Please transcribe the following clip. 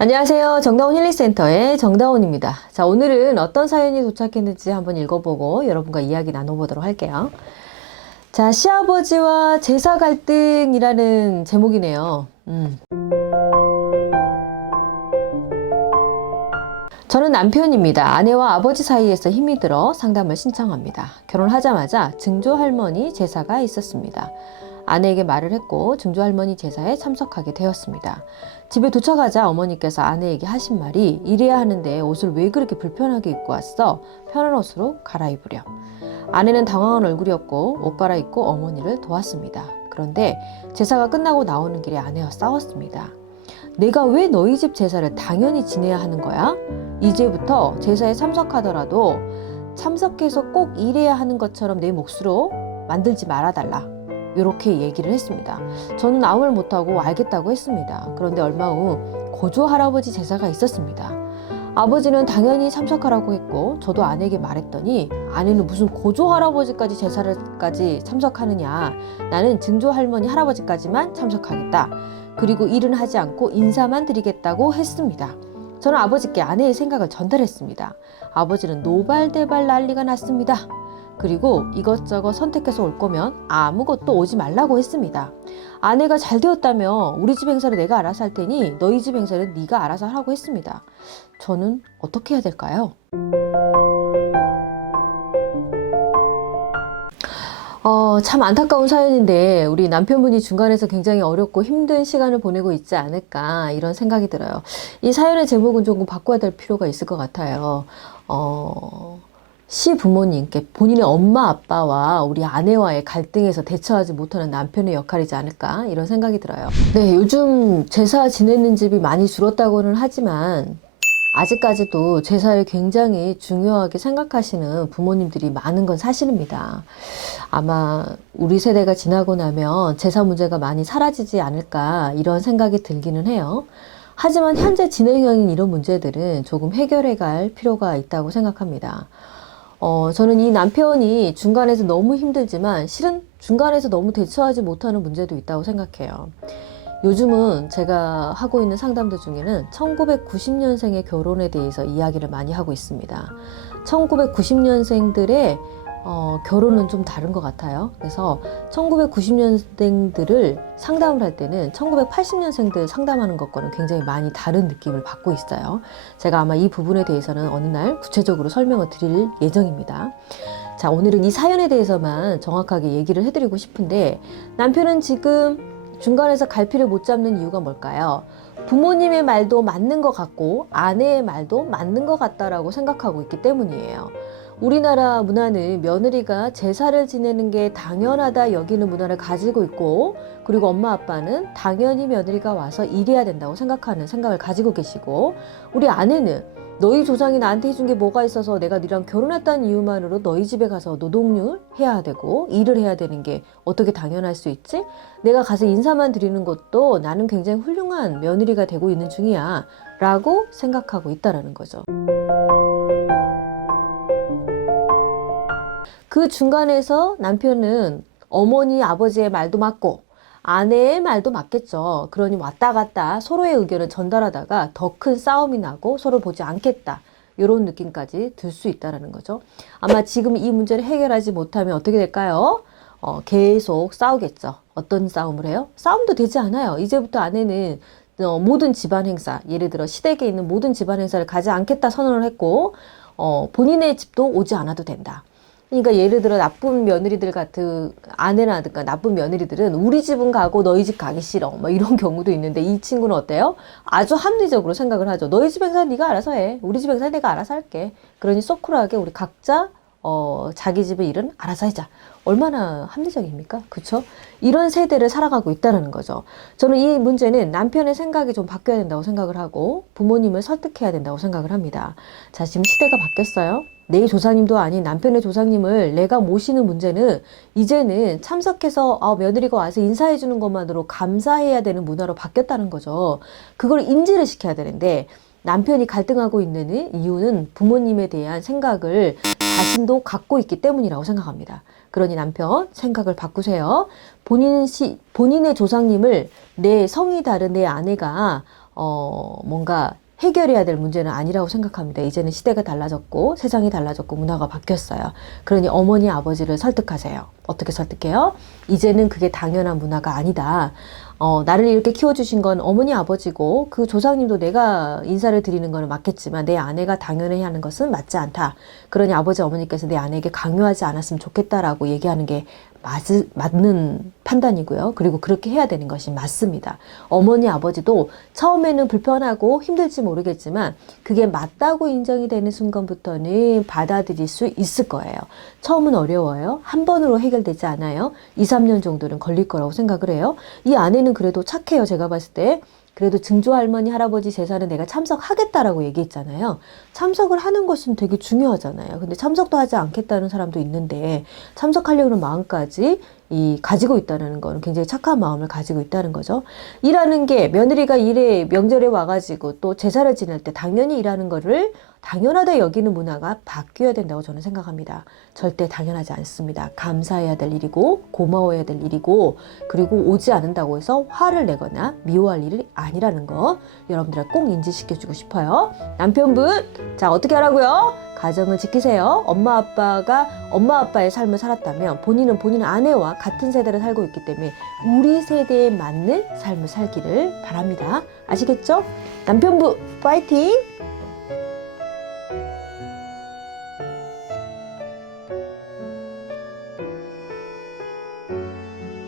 안녕하세요. 정다운 힐링센터의 정다운입니다. 자, 오늘은 어떤 사연이 도착했는지 한번 읽어보고 여러분과 이야기 나눠보도록 할게요. 자, 시아버지와 제사 갈등이라는 제목이네요. 저는 남편입니다. 아내와 아버지 사이에서 힘이 들어 상담을 신청합니다. 결혼하자마자 증조할머니 제사가 있었습니다. 아내에게 말을 했고 증조할머니 제사에 참석하게 되었습니다. 집에 도착하자 어머니께서 아내에게 하신 말이 이래야 하는데 옷을 왜 그렇게 불편하게 입고 왔어? 편한 옷으로 갈아입으렴. 아내는 당황한 얼굴이었고 옷 갈아입고 어머니를 도왔습니다. 그런데 제사가 끝나고 나오는 길에 아내와 싸웠습니다. 내가 왜 너희 집 제사를 당연히 지내야 하는 거야? 이제부터 제사에 참석하더라도 참석해서 꼭 일해야 하는 것처럼 내 몫으로 만들지 말아달라. 이렇게 얘기를 했습니다. 저는 아무 말 못하고 알겠다고 했습니다. 그런데 얼마 후 고조 할아버지 제사가 있었습니다. 아버지는 당연히 참석하라고 했고 저도 아내에게 말했더니 아내는 무슨 고조 할아버지까지 제사를까지 참석하느냐. 나는 증조 할머니 할아버지까지만 참석하겠다. 그리고 일은 하지 않고 인사만 드리겠다고 했습니다. 저는 아버지께 아내의 생각을 전달했습니다. 아버지는 노발대발 난리가 났습니다. 그리고 이것저것 선택해서 올 거면 아무것도 오지 말라고 했습니다. 아내가 잘 되었다며 우리 집 행사를 내가 알아서 할 테니 너희 집 행사는 네가 알아서 하라고 했습니다. 저는 어떻게 해야 될까요? 참 안타까운 사연인데 우리 남편분이 중간에서 굉장히 어렵고 힘든 시간을 보내고 있지 않을까 이런 생각이 들어요. 이 사연의 제목은 조금 바꿔야 될 필요가 있을 것 같아요. 시부모님께 본인의 엄마 아빠와 우리 아내와의 갈등에서 대처하지 못하는 남편의 역할이지 않을까 이런 생각이 들어요. 네, 요즘 제사 지내는 집이 많이 줄었다고는 하지만 아직까지도 제사를 굉장히 중요하게 생각하시는 부모님들이 많은 건 사실입니다. 아마 우리 세대가 지나고 나면 제사 문제가 많이 사라지지 않을까 이런 생각이 들기는 해요. 하지만 현재 진행형인 이런 문제들은 조금 해결해 갈 필요가 있다고 생각합니다. 저는 이 남편이 중간에서 너무 힘들지만 실은 중간에서 너무 대처하지 못하는 문제도 있다고 생각해요. 요즘은 제가 하고 있는 상담들 중에는 1990년생의 결혼에 대해서 이야기를 많이 하고 있습니다. 1990년생들의 결혼은 좀 다른 것 같아요. 그래서 1990년생들을 상담을 할 때는 1980년생들 상담하는 것과는 굉장히 많이 다른 느낌을 받고 있어요. 제가 아마 이 부분에 대해서는 어느 날 구체적으로 설명을 드릴 예정입니다. 자, 오늘은 이 사연에 대해서만 정확하게 얘기를 해드리고 싶은데 남편은 지금 중간에서 갈피를 못 잡는 이유가 뭘까요? 부모님의 말도 맞는 것 같고 아내의 말도 맞는 것 같다라고 생각하고 있기 때문이에요. 우리나라 문화는 며느리가 제사를 지내는 게 당연하다 여기는 문화를 가지고 있고 그리고 엄마 아빠는 당연히 며느리가 와서 일해야 된다고 생각하는 생각을 가지고 계시고 우리 아내는 너희 조상이 나한테 해준 게 뭐가 있어서 내가 너랑 결혼했다는 이유만으로 너희 집에 가서 노동을 해야 되고 일을 해야 되는 게 어떻게 당연할 수 있지? 내가 가서 인사만 드리는 것도 나는 굉장히 훌륭한 며느리가 되고 있는 중이야 라고 생각하고 있다라는 거죠. 그 중간에서 남편은 어머니 아버지의 말도 맞고 아내의 말도 맞겠죠. 그러니 왔다 갔다 서로의 의견을 전달하다가 더 큰 싸움이 나고 서로 보지 않겠다. 이런 느낌까지 들 수 있다는 거죠. 아마 지금 이 문제를 해결하지 못하면 어떻게 될까요? 계속 싸우겠죠. 어떤 싸움을 해요? 싸움도 되지 않아요. 이제부터 아내는 모든 집안 행사, 예를 들어 시댁에 있는 모든 집안 행사를 가지 않겠다 선언을 했고 본인의 집도 오지 않아도 된다. 그러니까 예를 들어 나쁜 며느리들 같은 아내라든가 나쁜 며느리들은 우리 집은 가고 너희 집 가기 싫어 뭐 이런 경우도 있는데 이 친구는 어때요? 아주 합리적으로 생각을 하죠. 너희 집 행사 네가 알아서 해. 우리 집 행사 내가 알아서 할게. 그러니 소쿨하게 우리 각자 자기 집의 일은 알아서 하자. 얼마나 합리적입니까? 그렇죠? 이런 세대를 살아가고 있다는 거죠. 저는 이 문제는 남편의 생각이 좀 바뀌어야 된다고 생각을 하고 부모님을 설득해야 된다고 생각을 합니다. 자, 지금 시대가 바뀌었어요. 내 조상님도 아닌 남편의 조상님을 내가 모시는 문제는 이제는 참석해서 며느리가 와서 인사해 주는 것만으로 감사해야 되는 문화로 바뀌었다는 거죠. 그걸 인지를 시켜야 되는데 남편이 갈등하고 있는 이유는 부모님에 대한 생각을 자신도 갖고 있기 때문이라고 생각합니다. 그러니 남편 생각을 바꾸세요. 본인의 조상님을 내 성이 다른 내 아내가 뭔가 해결해야 될 문제는 아니라고 생각합니다. 이제는 시대가 달라졌고 세상이 달라졌고 문화가 바뀌었어요. 그러니 어머니 아버지를 설득하세요. 어떻게 설득해요? 이제는 그게 당연한 문화가 아니다. 나를 이렇게 키워주신 건 어머니 아버지고 그 조상님도 내가 인사를 드리는 거는 맞겠지만 내 아내가 당연히 하는 것은 맞지 않다. 그러니 아버지 어머니께서 내 아내에게 강요하지 않았으면 좋겠다라고 얘기하는 게 맞는 판단이고요. 그리고 그렇게 해야 되는 것이 맞습니다. 어머니 아버지도 처음에는 불편하고 힘들지 모르겠지만 그게 맞다고 인정이 되는 순간부터는 받아들일 수 있을 거예요. 처음은 어려워요. 한 번으로 해결되지 않아요. 2, 3년 정도는 걸릴 거라고 생각을 해요. 이 아내는 그래도 착해요. 제가 봤을 때. 그래도 증조 할머니 할아버지 제사는 내가 참석하겠다라고 얘기했잖아요. 참석을 하는 것은 되게 중요하잖아요. 근데 참석도 하지 않겠다는 사람도 있는데 참석하려는 마음까지 가지고 있다는 거는 굉장히 착한 마음을 가지고 있다는 거죠. 일하는 게 며느리가 일에 명절에 와가지고 또 제사를 지낼 때 당연히 일하는 거를 당연하다 여기는 문화가 바뀌어야 된다고 저는 생각합니다. 절대 당연하지 않습니다. 감사해야 될 일이고 고마워해야 될 일이고 그리고 오지 않는다고 해서 화를 내거나 미워할 일이 아니라는 거 여러분들한테 꼭 인지시켜주고 싶어요. 남편분, 자 어떻게 하라고요? 가정을 지키세요. 엄마 아빠의 삶을 살았다면 본인은 본인 아내와 같은 세대를 살고 있기 때문에 우리 세대에 맞는 삶을 살기를 바랍니다. 아시겠죠? 남편부 파이팅!